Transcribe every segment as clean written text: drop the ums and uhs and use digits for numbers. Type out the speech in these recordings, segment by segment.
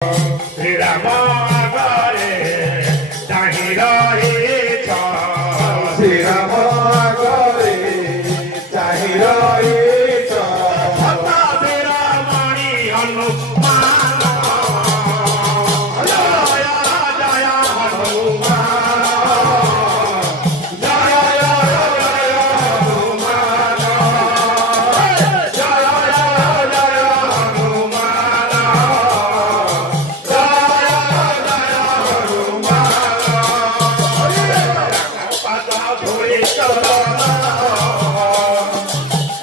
শ্রীরাম আগরে চাহি রহিছ শ্রীরাম আগরে চাহি রহিছ ভক্ত শিরোমণি হনুমান জয় জয় হনুমান জয় জয় জয় হনুমান জয় জয় জয় হনুমান জয় জয় হনুমান পদ ধূলি চরণ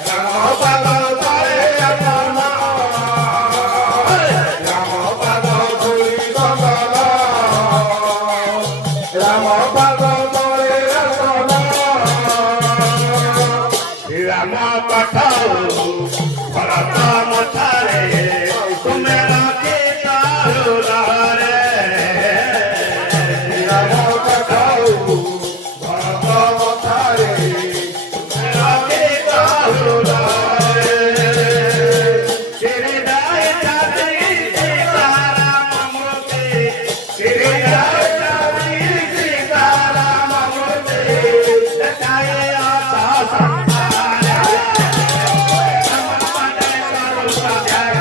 রাম পদ তলে চরণ রাম পাদ ধূলি চন্দন রাম পাদ তলে রতন রাম পঠাও ভরত মথারে ତୁମେ ରଖିଛ ରୁଲରେ ରାମ ପଠାଉ ଭରତ ମଥାରେ ରଖିଛ ରୁଲରେ ଶ୍ରୀରାୟ ଚାରି ସୀତାରାମ ମୂର୍ତ୍ତି ଶ୍ରୀରାୟ ଚାରି ସୀତାରାମ ମୂର୍ତ୍ତି ଦେଖାଏ ଅଛ ସଂସାର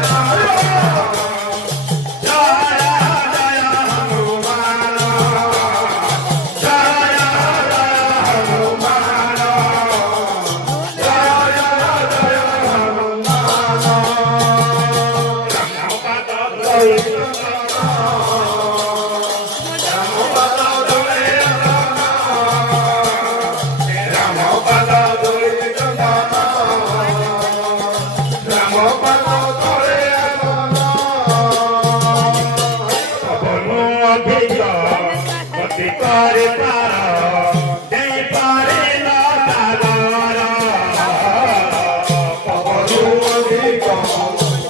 করে পার দেই পারে না সাগর পবনু অধিক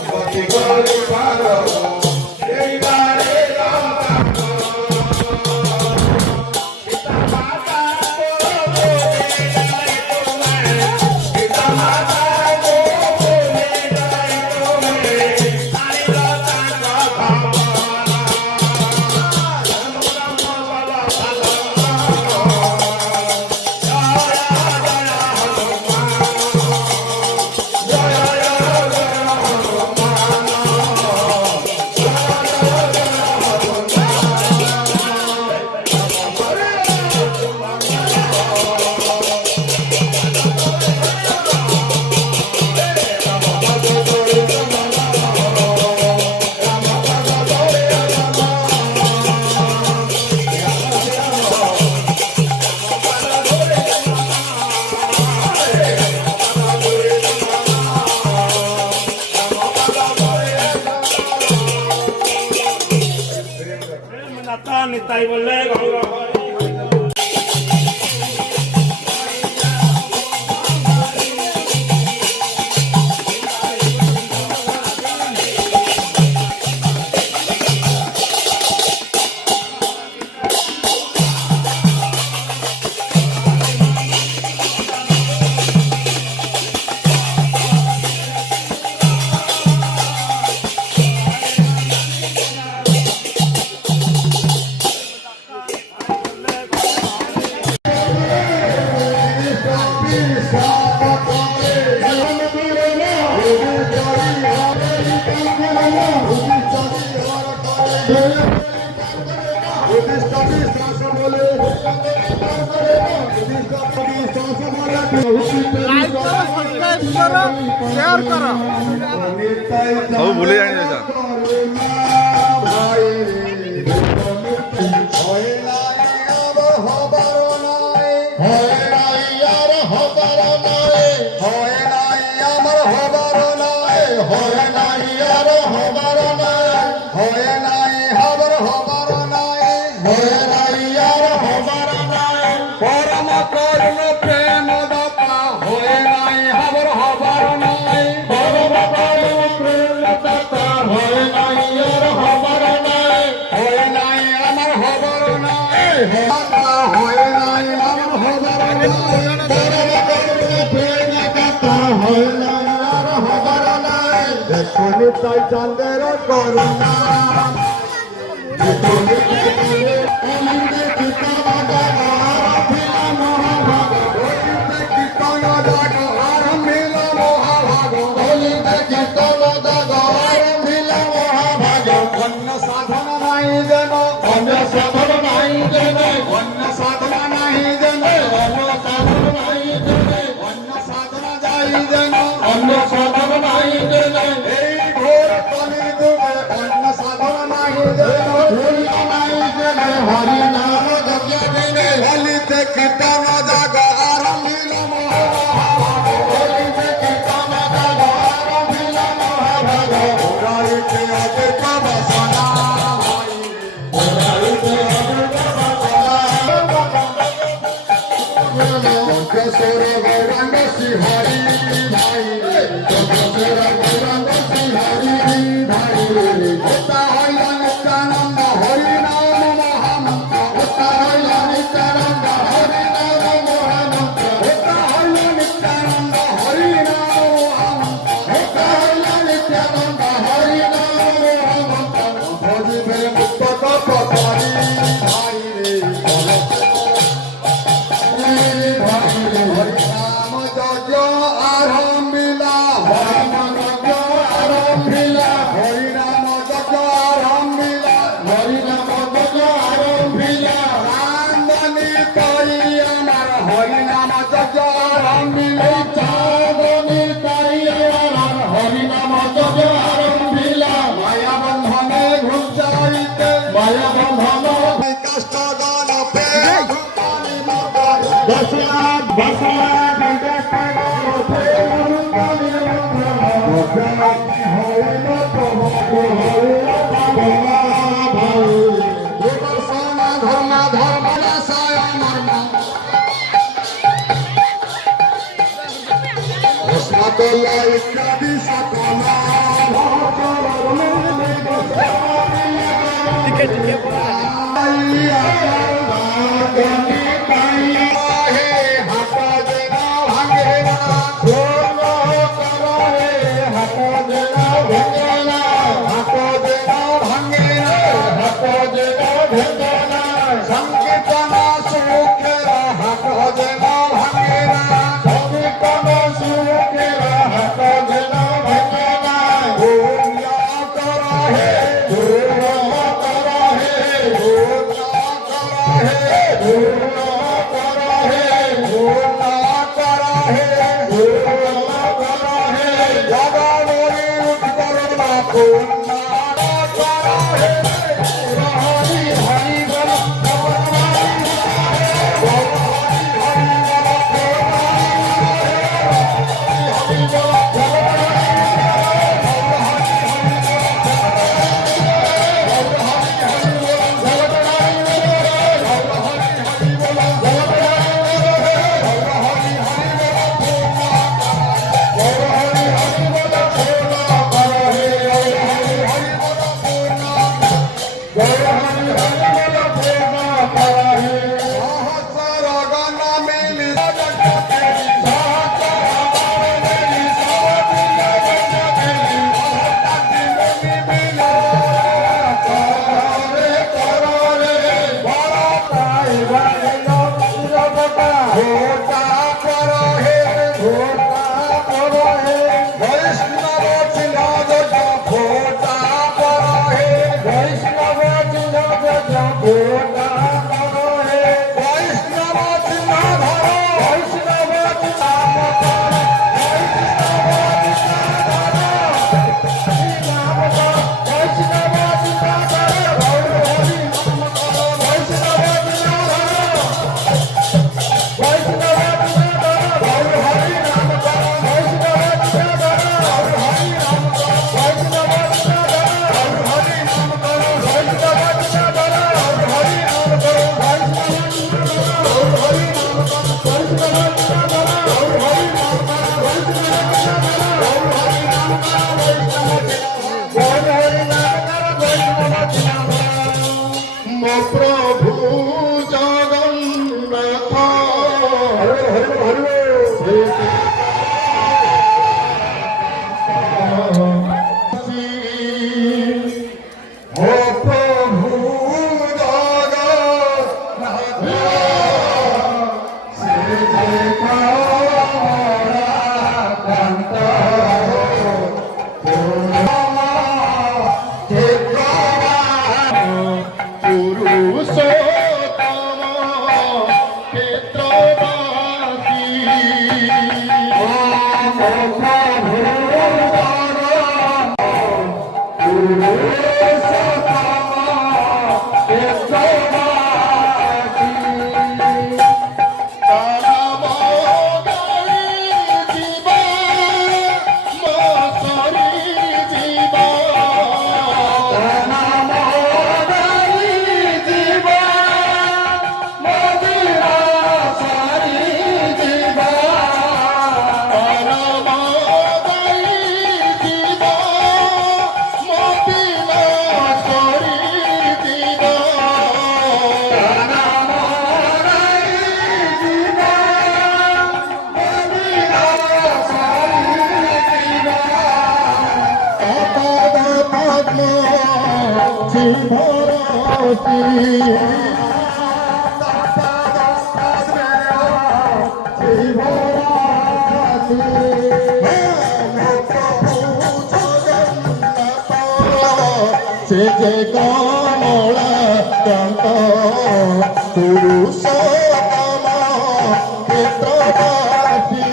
গতি করে পার এইবারে মাতা পিতা মাতা নিতাই বললে ସବୁ ଭୁଲି ଜାଣି ଯାଇଛ চান্দের করুণা হরি নাম যজ্ঞ বিনে হলিতে কীর্তন জাগ আরম্ভিল হলিতে কীর্তন জাগ আরম্ভিল মহাভাগ হরিতে অধিক বাসনা হরিতে অধিক বাসনা কেশর গৌরাঙ্গ শ্রীহরি ভাই কেশর গৌরাঙ্গ শ্রীহরি ভাই গোতা হইল নিত্যানন্দ হরি নাম মহামন্ত্র গোতা হইল নিত্যানন্দ হরি নাম মহামন্ত্র গোতা হইল নিত্যানন্দ হরি নাম মহামন্ত্র গোতা হইল নিত্যানন্দ হরি নাম মহামন্ত্র ভজিবে মুক্ত করি ভাই রে হরি নাম যজ্ঞ আরম্ভিলা হরি নাম যজ্ঞ আরম্ভিলা হরি নাম যজ্ঞ আরম্ভিলা হরি নাম যজ্ঞ আরম্ভিলা চাঁদনি তাই আমার হরি নাম যজ্ঞ আরম্ভিলা চাঁদনি তাই আমার হরি নাম যজ্ঞ আরম্ভিলা মায়া বন্ধনে ঘুচাইতে মায়া বন্ধন কষ্ট গলপে বসনাথ বসনাথ ইত্যাদি সকলা সংকীর্তন সুখের হাট যেন ভাঙেরা সংকীর্তন সুখের হাট যেন ভাঙেরা ভূমিয়া করা হে ভূমিয়া করা হে ভূমিয়া করা হে ভূমিয়া করা হে ভূমিয়া করা হে ভূমিয়া করা হে জগমরি উৎকরণা পূর্ণা করা হে হরি হরি বল প্রভু জগন্নাথ ও প্রভু জগন্নাথ শ্রী কান্ত পুরুষোত্তম ভরতি সে যে কমলা কান্ত পুরুষোত্তম ক্ষেত্রবাসী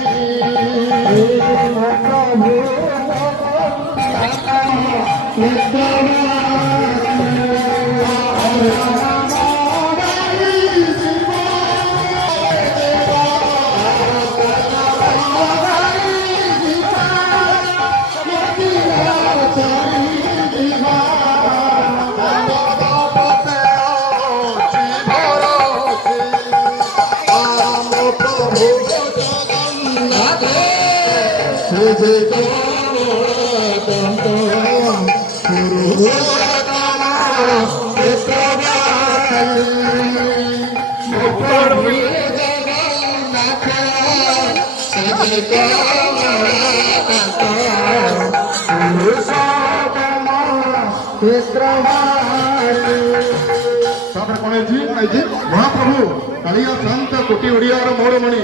ମହାପ୍ରଭୁ କାଳିଆ ଶାନ୍ତ କୋଟି ଓଡ଼ିଆର ମୌରମଣି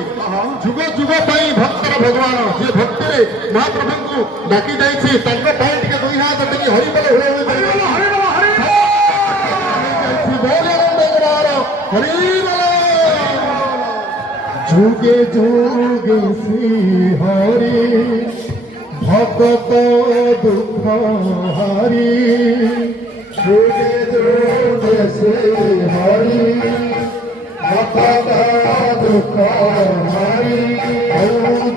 ଯୁଗ ଯୁଗ ପାଇଁ ଭକ୍ତର ଭଗବାନ ଯିଏ ଭକ୍ତିରେ ମହାପ୍ରଭୁଙ୍କୁ ଡାକି ଯାଇଛି ତାଙ୍କ ପାଇଁ ଟିକେ ଦୁଇ ହାତ ଟିକେ ହରିବଲ যুগে যুগে শ্রী হরি ভগত দুঃখ হরি যুগে যুগে শ্রী হরি ভগত দুঃখ হরি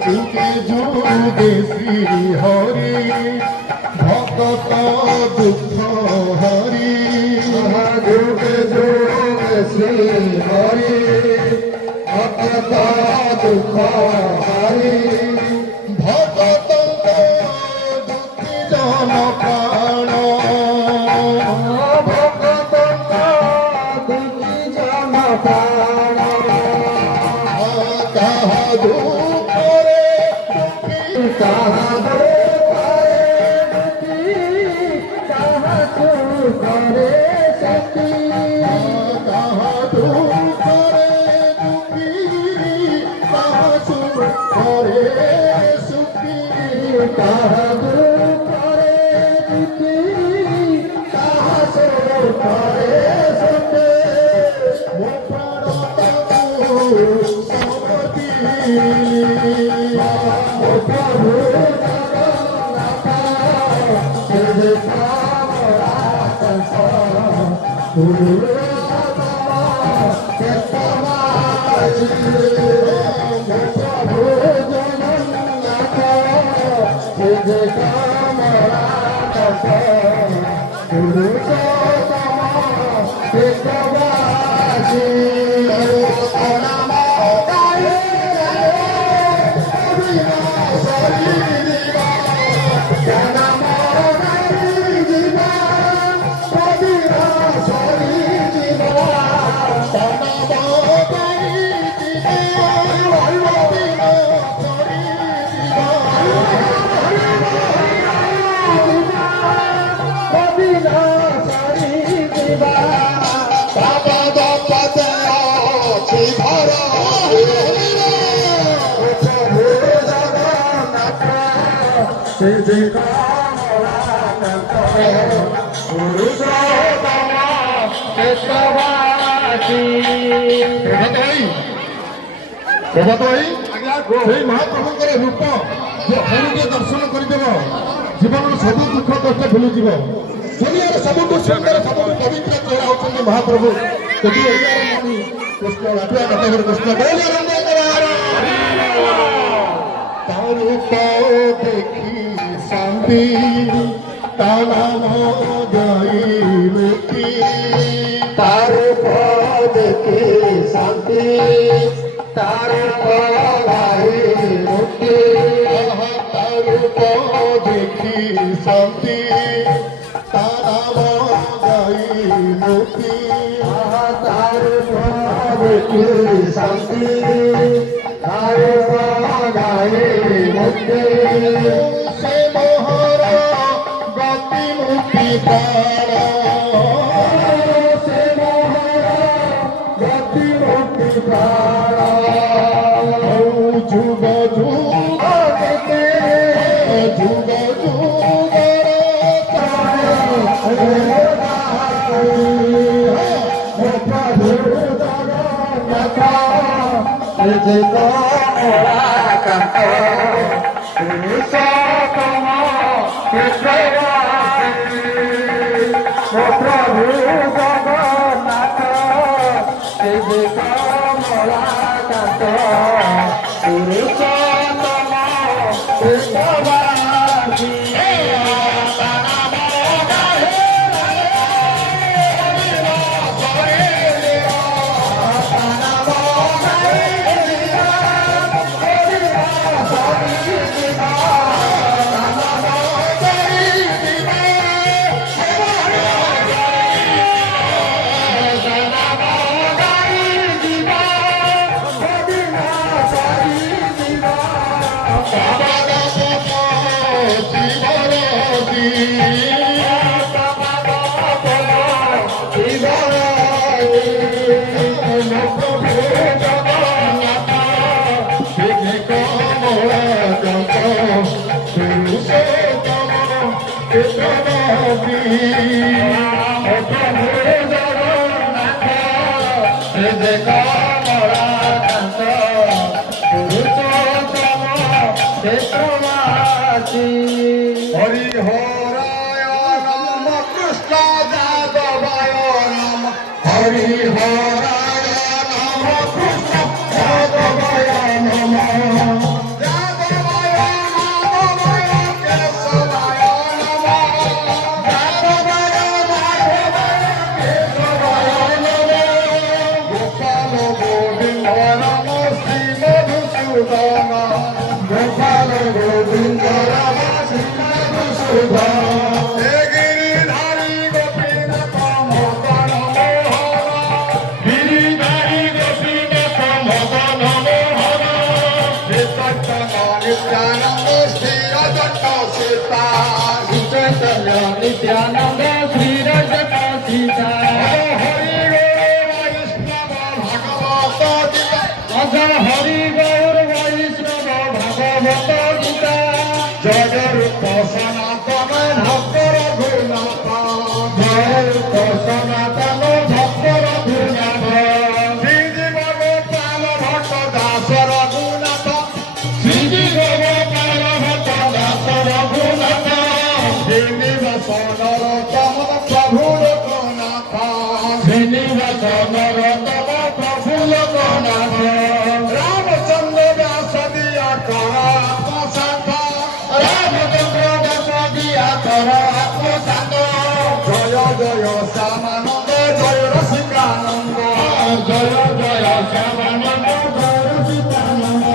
যুগে যুগে শ্রী হরি ভগত দুঃখ হরি যুগে যুগে শ্রী হরি ভগত দুঃখ হরি ভগত দুঃখী জন প্রাণ ভগত দুঃখী জন প্রাণ তাহা দুঃখরে দুঃখী তাহা দুঃখরে দুঃখী তাহা সুখরে সখী তাহা দুঃখরে করে সুখী তাহা করে দুঃখী তাহা করে সুখে মো প্রাণ তবু সমতি মো প্রভু জগন্নাথ সে কামরাত ମହାପ୍ରଭୁଙ୍କର ରୂପ ଯେ ହରିକେ ଦର୍ଶନ କରିଦେବ ଜୀବନର ସବୁ ଦୁଃଖ କଷ୍ଟ ଭୁଲିଯିବ। ଦୁନିଆର ସବୁଠୁ ସୁନ୍ଦର ସବୁଠୁ ପବିତ୍ର ଚେହେରା ହେଉଛନ୍ତି ମହାପ୍ରଭୁ। ଯଦି ଓଡ଼ିଆର ମଣି କୃଷ୍ଣ ଲାଟୁଆ କଟକର କୃଷ୍ଣ ତା ରୂପ ଦେଖି ଶାନ୍ତି ତା ନାମ ଗାଇ ମୁକ୍ତି ତା ରୂପ ଦେଖି ଶାନ୍ତି তার গাই মুক্তি তার দেখি শান্তি তার গাই মুক্তি তার দেখি শান্তি তার গাই মুক্তি সে মোহর গতি মুক্তি প্রাণ যে কমলাকান্ত পুরুষোত্তম কৃষ্ণবাসী ও প্রভু জগন্নাথ যে কমলাকান্ত পুরুষোত্তম কৃষ্ণবাসী হরিহরায় নম কৃষ্ণ যাদবায় নম হরিহরায় নম কৃষ্ণ যাদবায় নম যাদবায় মাধবায় কেশবায় নম যাদবায় মাধবায় কেশবায় নম গোপাল গোবিন্দ নম শ্রী মধুসূদন গোপাল গোবিন্দ নম শ্রী গিরিধারী গোপীনাথ মদন মোহন গিরিধারী গোপীনাথ মদন মোহন নিত্যানন্দ স্থির জট সীতা চৈতন্য নিত্যানন্দ স্থির জট সীতা হরি বৈষ্ণব ভাগবত গীতা হরি গৌর বৈষ্ণব ভাগবত গীতা জয় রূপ সনাতন ভক্ত রঘুনাথ জয় রূপ সনাতন ভক্ত রঘুনাথ শ্রীজীব গোপাল ভট্ট দাস রঘুনাথ শ্রীজীব গোপাল ভট্ট দাস রঘুনাথ শ্রীনিবাস নরোত্তম প্রভু লোকনাথ শ্রীনিবাস নরোত্তম প্রভু লোকনাথ রামচন্দ্র দাস দিয়া করা জয় জয় শ্যামানন্দ জয় রসিকানন্দ জয় জয় শ্যামানন্দ জয় রসিকানন্দ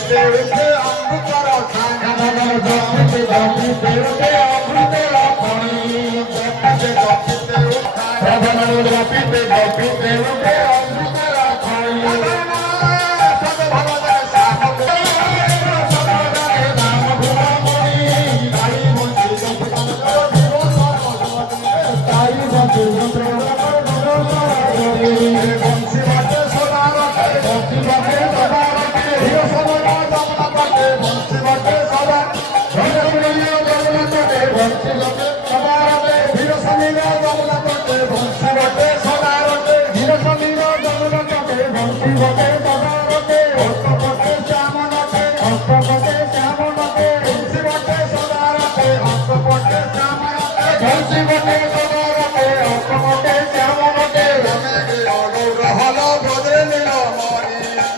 Jai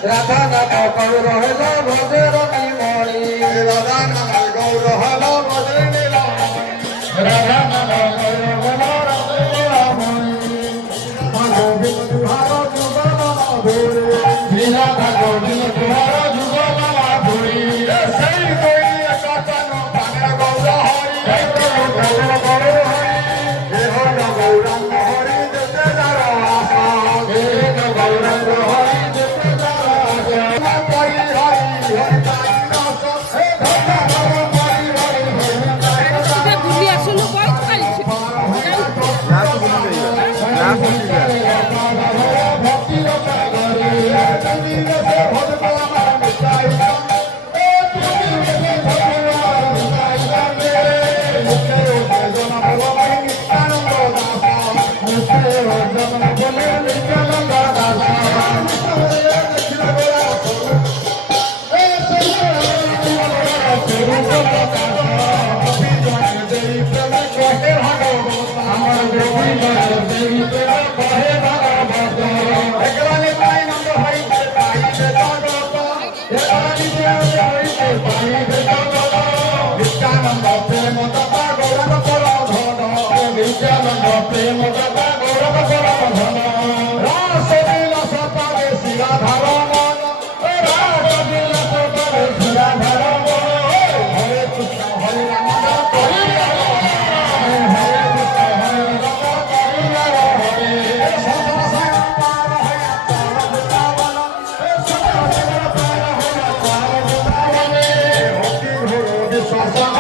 রাধা নাম গৌর হল ভজের নিমণি রাধা নাম গৌর হল ভজের নিমণি রাধা নাম গৌর হল ভজের নিমণি গোবিন্দ ভার যুগল মাধুরী বিরাধা গোবিন্দ ভার যুগল মাধুরী সেই কই একতন প্রাণের গৌর হরি গৌর গৌর হরি এ হল গৌরাঙ্গ হরি যেতে যার আশা এ গৌরাঙ্গ হরি सुंदर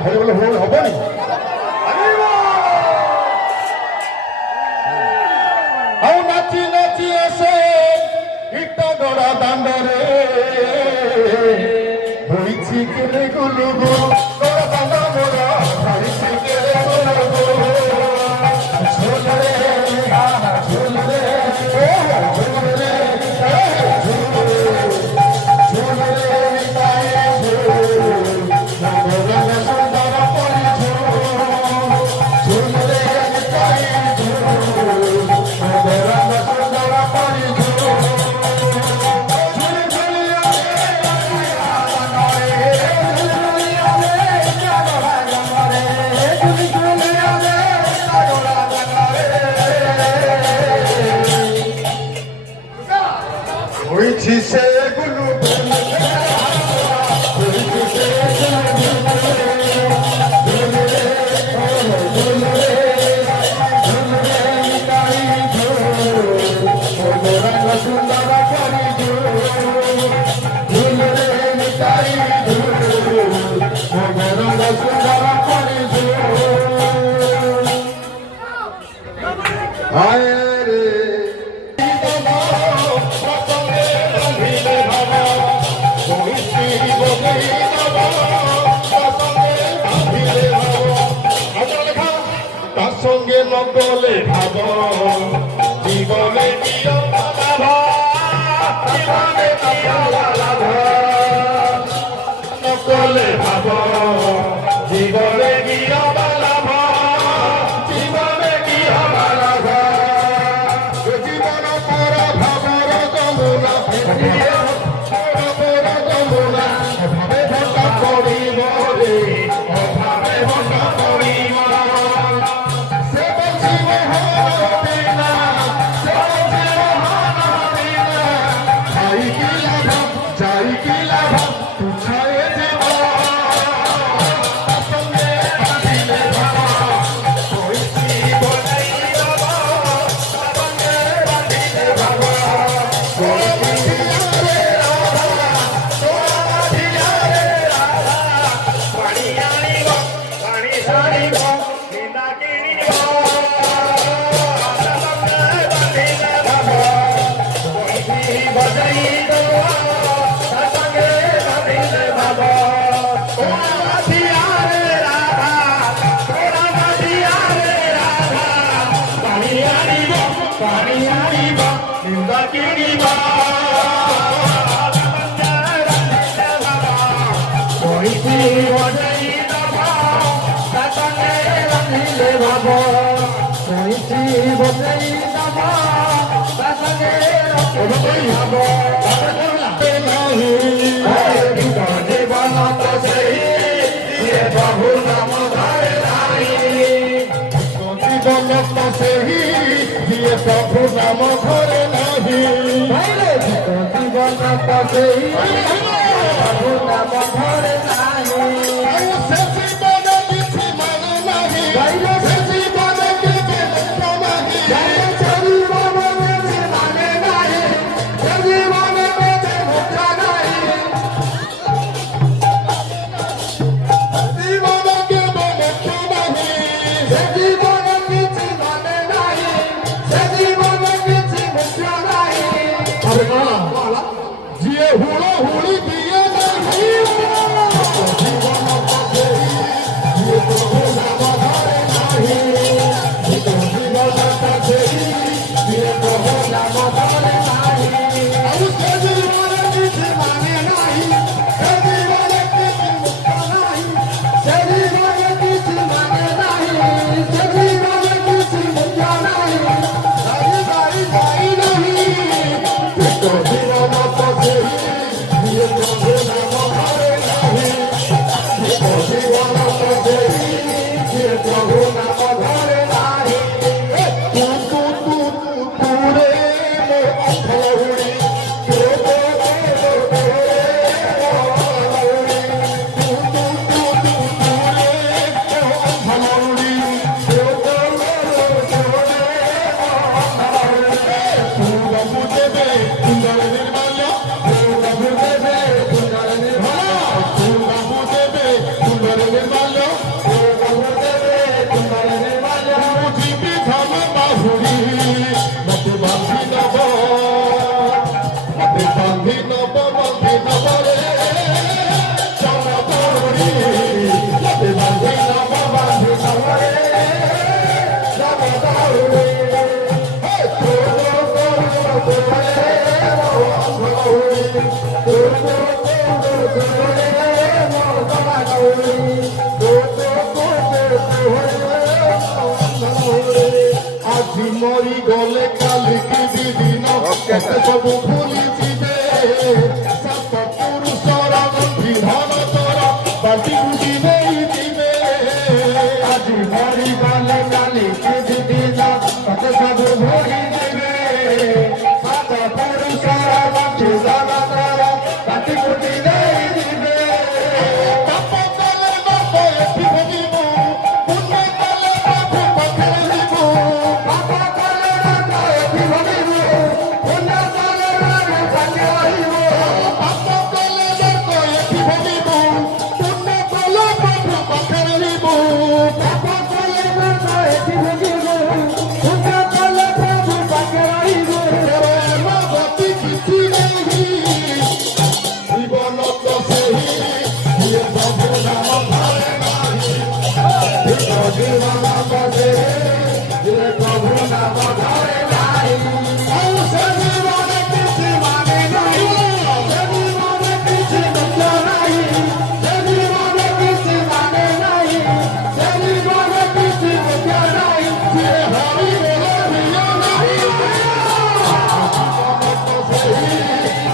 ହରିବୋଲ ହବନି ଆଉ ନାଚି ନାଚି ଆସେ ଇଟ ଗড়ା ଦାଣ୍ଡରେ ହୋଇଛି କେବେ ଗୁଲୁଗୁ ଗড়ା ଦାଣ୍ଡ ମୋର ହୋଇଛି କେବେ ଗୁଲୁଗୁ ଝୁଲରେ ଝୁଲରେ ଝୁଲରେ ହୋଇଛି ସେ ଗୁଲୁ সঙ্গে নকলে ভাব জীবনে নকলে ভাব জীবনে জীবনে কি হবা লাভ জীবন পর ভাবর যমুনা যমুনা অভাবে ভটা পড়িব রে অভাবে ভটা পড়িব Bye. ନାହିଁ ଜୀବନ ତ ସେହି ଯିଏ ପ୍ରଭୁ ନାମ ଧରେ ନାହିଁ ଜୀବନ ତ ସେହି ଯିଏ ପ୍ରଭୁ ନାମ ଧରେ ନାହିଁ ଜୀବନ ତ ସେହି ପ୍ରଭୁ ନାମ ଧରେ ନାହିଁ ଆଉ ସେ ଜୀବନ କିଛି ମାନେ ନାହିଁ ସେ ଜୀବନ କିଛି ମୁଖ୍ୟ ନାହିଁ ସେ ଜୀବନ କିଛି ମାନେ ନାହିଁ ସେ ଜୀବନ କିଛି ମୁଖ୍ୟ ନାହିଁ ଜୀବନ କେବେ ମୁଖ୍ୟ ନାହିଁ ସେ ଜୀବନ କିଛି ମାନେ ନାହିଁ ସେ ଜୀବନ କିଛି ମୁଖ୍ୟ ନାହିଁ ଆରେ କଣ ଯିଏ ହୁଳ ହୁଳି ଦିଏ ନାହିଁ ଜୀବନ ତ ସେହି ଯିଏ ପ୍ରଭୁ ନାମ ଧରେ ନାହିଁ ଜୀବନ ତ ସେହି ଯିଏ ପ୍ରଭୁ ନାମ ଧରେ ନାହିଁ ଆଉ ସେ ଜୀବନ କିଛି ମାନେ ନାହିଁ ସେ ଜୀବନ କିଛି ମୁଖ୍ୟ ନାହିଁ ସେ ଜୀବନ କିଛି ମାନେ ନାହିଁ ସେ ଜୀବନ କିଛି ମୁଖ୍ୟ ନାହିଁ ସାରି ସାରି ଯାଇ ନାହିଁ ଜୀବନ ତ ସେହି ଯିଏ ପ୍ରଭୁ ନାମ ଧରେ ନାହିଁ ଜୀବନ ତ ସେହି ଯିଏ ପ୍ରଭୁ ନାମ ଧରେ ନାହିଁ ତୁ ତୁ ତୁ ତୁ ତୁ ରେ ମୋ ଅଫଲହୁଡ଼ି ତୁ ତୁ ତୁ ତୁ ତୁ ରେ ମୋ ଅଫଲହୁଡ଼ି ତୁ ତୁ ତୁ ତୁ ତୁ ରେ ମୋ ଅଫଲହୁଡ଼ି ତୁ ତୁ ତୁ ତୁ ରେ ମୋ ଅଫଲହୁଡ଼ି ତୁ ବାବୁ ଦେବେ ସୁନ୍ଦର ନିର୍ମାଲ୍ୟ ତୁ ବାବୁ ଦେବେ ସୁନ୍ଦର ନିର୍ମାଲ୍ୟ ତୁ ବାବୁ ଦେବେ ସୁନ୍ଦର ନିର୍ମାଲ୍ୟ ତୁ ବାବୁ ଦେବେ ସୁନ୍ଦର ନିର୍ମାଲ୍ୟ ମୁଁ ଯିବି ଧନ ବାହୁଡ଼ି ମତେ ବାନ୍ଧି ନବ ରେ ଚରଣ ବାହୁଡ଼ି ମତେ ବାନ୍ଧି ନବ ରେ ଚରଣ ବାହୁଡ଼ି ଆଜି ମରି ଗଲେ କାଲିକି ଦିନ କେତେ ସବୁ ଭୁଲି ଯିବେ ସାତ ପୁରୁଷର ଗଣ୍ଠି ଧନ ତୋର ବାଟି ବୁଝି ନେଇ ଯିବେ ଆଜି ମରିଗଲେ କାଲି କିଛି ଦିନ ତତେ ସବୁ ଭୁଲି ଯିବେ ସାତ ପୁରୁଷର ବାଟି ଜଗତର ବାଟି କୁଟି ଦେଇ ଯିବେ ପାପ କଲେ ବାପ ଏଠି ଭୋଗିବୁ ପୁଣ୍ୟ କଲେ ପ୍ରଭୁ ପାଖରେ ଯିବୁ ପାପ କଲେ ରାଗ ଏଠି ଭୋଗିବୁ ପୁଣ୍ୟ କଲେ ରାଗ ପାଖେ ରହିବୁ ପାପ କଲେ ନର୍କ ଏଠି ଭୋଗିବୁ ପୁଣ୍ୟ କଲେ ପ୍ରଭୁ ପାଖରେ ଯିବୁ ପାପ କଲେ ରାଗ ଏଠି ଭୋଗିବୁ ପୁଣ୍ୟ କଲେ ପ୍ରଭୁ ପାଖେ ରହିବୁ ପ୍ରେମ ଗତି କିଛି ନାହିଁ ଜୀବନ ତ ସେହି ଯିଏ ପ୍ରଭୁ ନାମ ଧରେ ନାହିଁ ଜୀବନ ବଦେ ଯିଏ ପ୍ରଭୁ ନାମ ଧରେ ନାହିଁ ଆଉ ସେ ଜୀବନ କିଛି ମାନେ ନାହିଁ ସେ ଜୀବନ କିଛି ମୁଖ୍ୟ ନାହିଁ ସେ ଜୀବନ କିଛି ମାନେ ନାହିଁ ସେ ଜୀବନ କିଛି ମୁଖ୍ୟ ନାହିଁ ଯିଏ ହରିବୋଲ ପ୍ରିୟ ନାହିଁ ଜୀବନ ତ ସେହି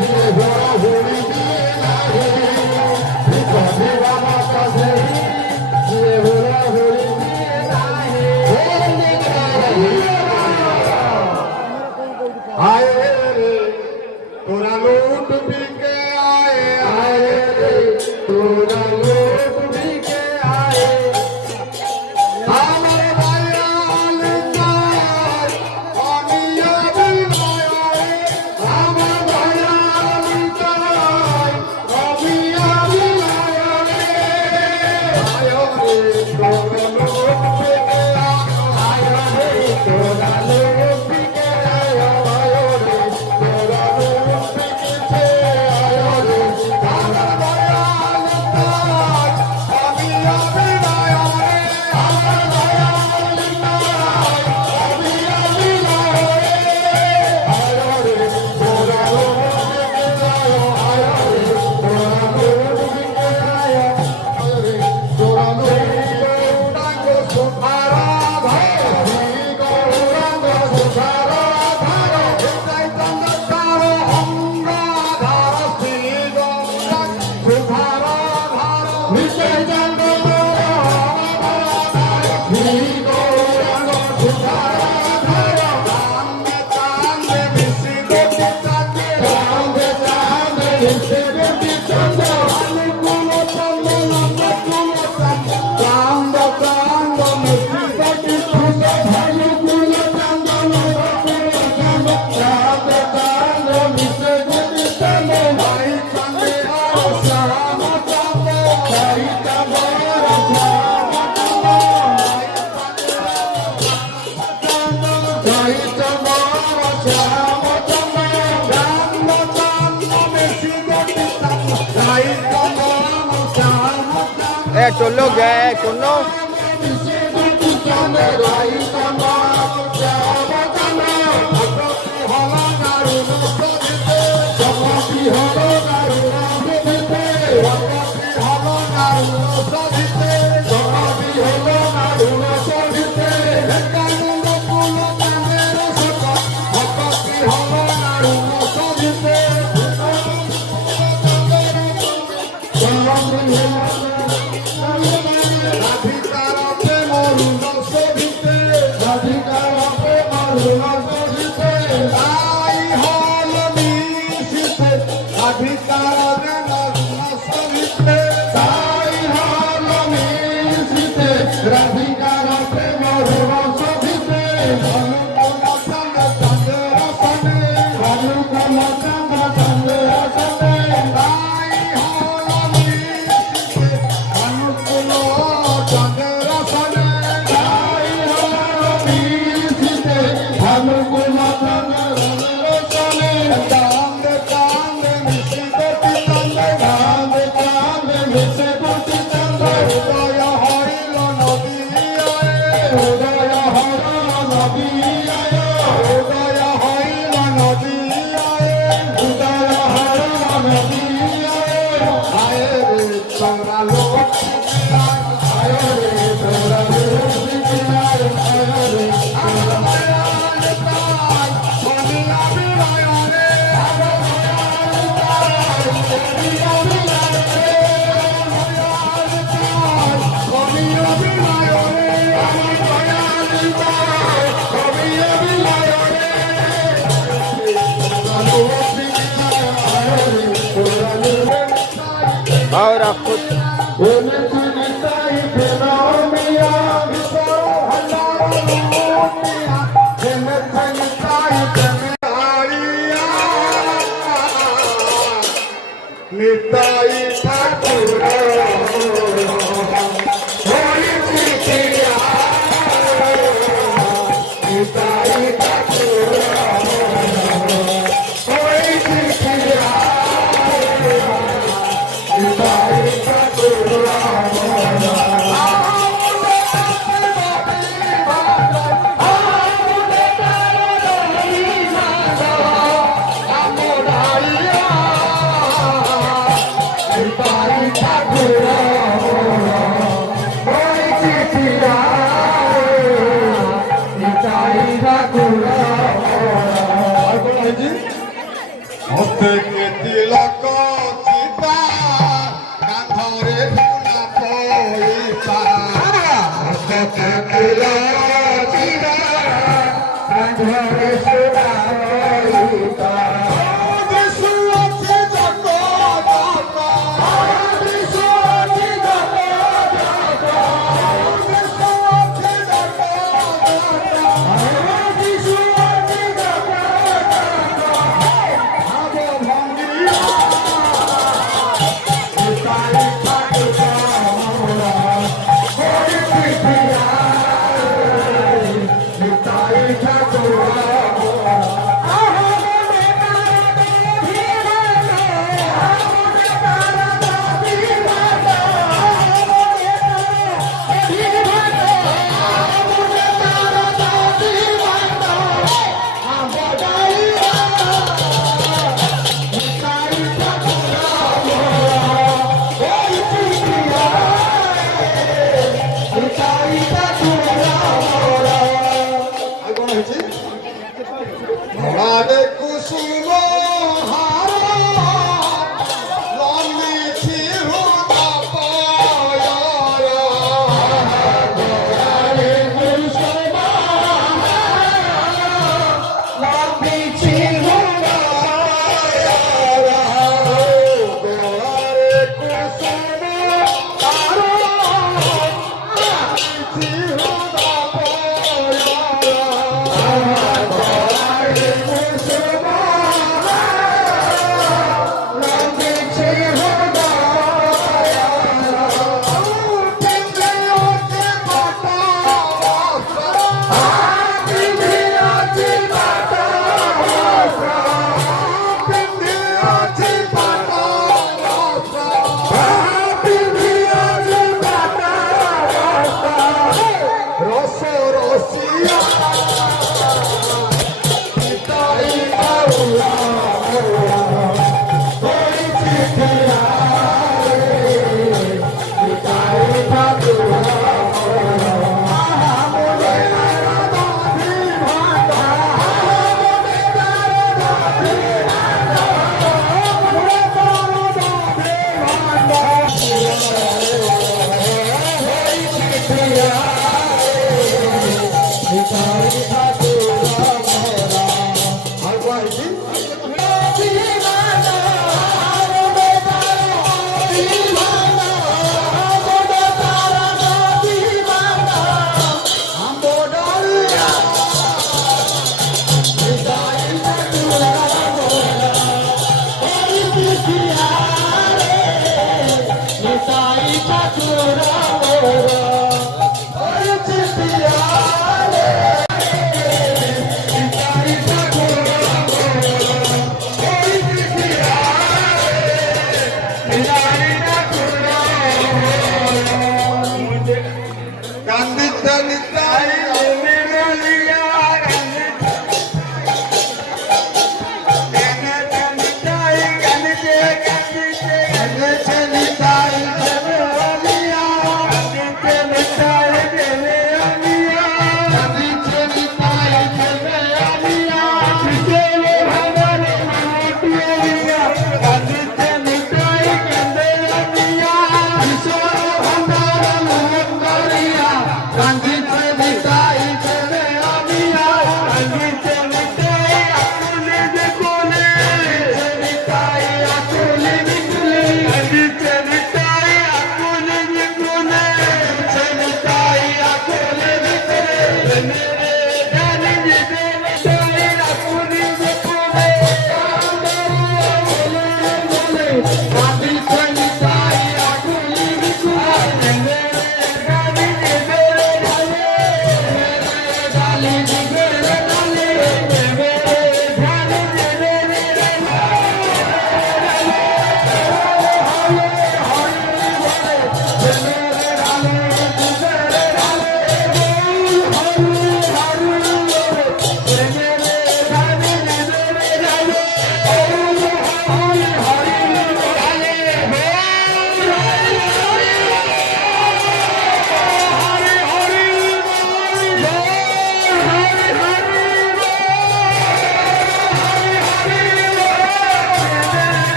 ଯିଏ ଘର ହୁଡ଼ି ଦିଏ ନାହିଁ ଜୀବନ ତ ସେହି ଯିଏ ହୁଳ ହୁଳି ଦିଏ ନାହିଁ आए रे तोरा लूट बिके आए आए रे तोरा लोट भी के आए हमर दयाल तार अमिया बिनाए हमर दयाल तार अमिया बिनाए आयो रे तोरा लोट भी के आयो रे तोरा लोट भी के आयो आयो रे तोरा लोट भी के छे आयो रे हमर दयाल तार अमिया बिनाए हमर दयाल तार अमिया बिनाए आयो रे तोरा लोट भी के आयो आयो रे तोरा लोट भी के आयो तोरा लोग डांगो सुना চললো চললো और आपको निताई ठाकुर हस्ते के तिलक चिता कांधरे धुना पोईता हस्ते के तिलक चिता कांधरे सुना पोईता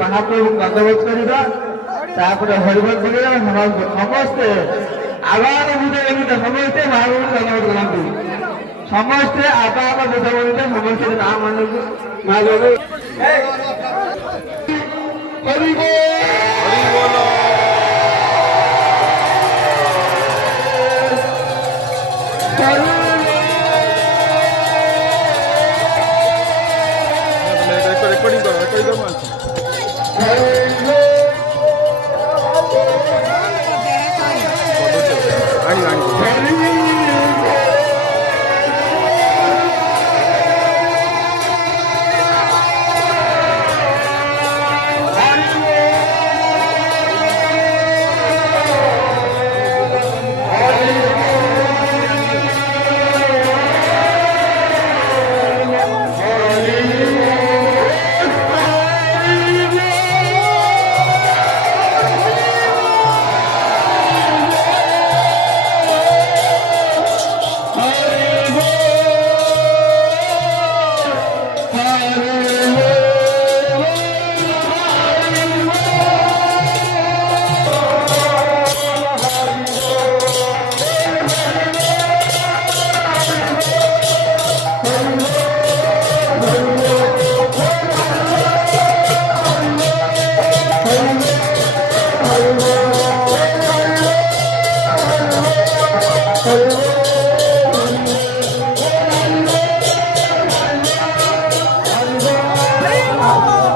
महाप्रभु दंडवत करवा हरिबल बोलिए समस्ते आवाज बुझे समस्ते महाप्रभु दंडवत करती समस्ते आवाज बुझा बोलते समस्ते नाम मानव recording karo.